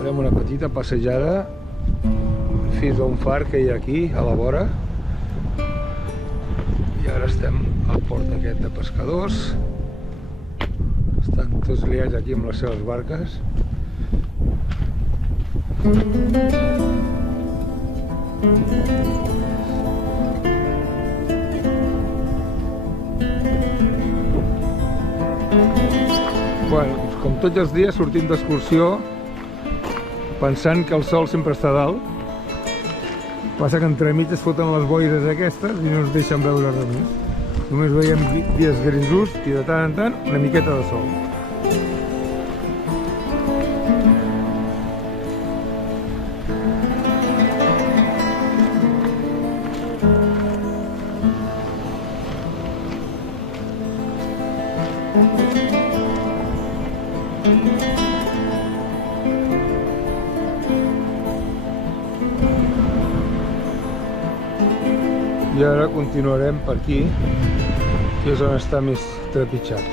Farem una petita passejada fins a un far que hi ha aquí, a la vora. I ara estem al port aquest de pescadors. Estan tots liats aquí amb les seves barques. Bueno, com tots els dies sortim d'excursió pensant que el sol sempre està dalt. Passa que entremig es foten les boires aquestes i no ens deixen veure res més. Només veiem dies grisos i de tant en tant una miqueta de sol. I ara continuarem per aquí, que és on està més trepitjat.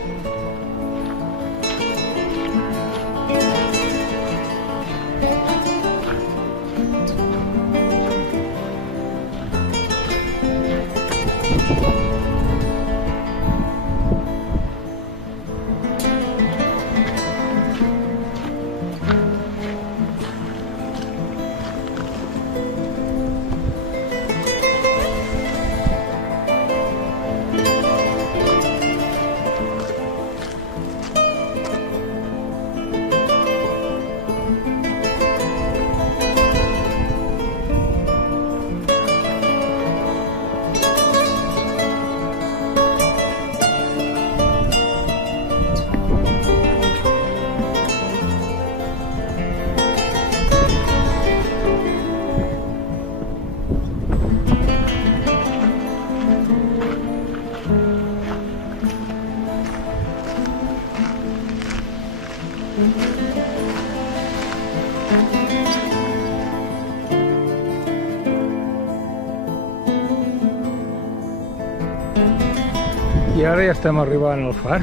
I ara ja estem arribant al far.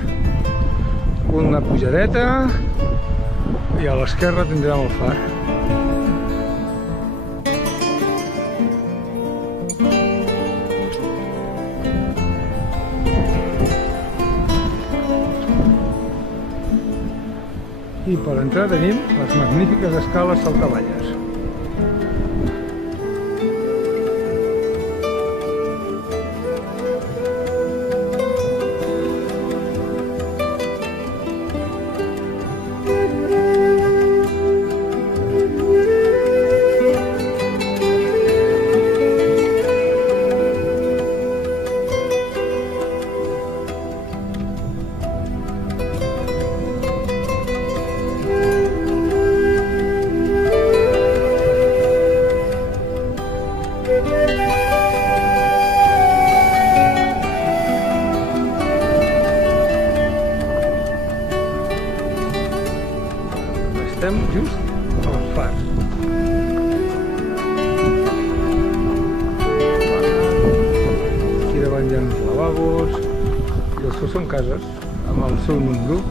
Una pujadeta i a l'esquerra tindrem el far. I per entrar tenim les magnífiques escales saltavalles. Estem just al far. Aquí davant hi ha uns lavabos i els que són cases amb el seu número.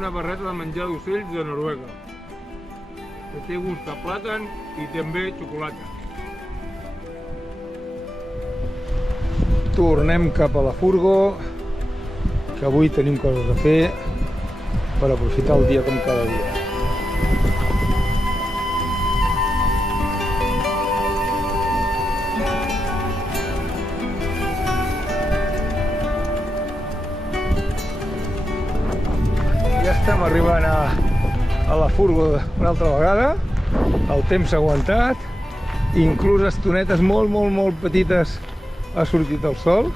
una barreta de menjar d'ocells de Noruega, que té gust a plàtan i també xocolata. Tornem cap a la furgo, que avui tenim coses a fer per aprofitar el dia com cada dia. Ja estem arribant a la furgo una altra vegada. El temps s'ha aguantat, inclús estonetes molt petites ha sortit el sol.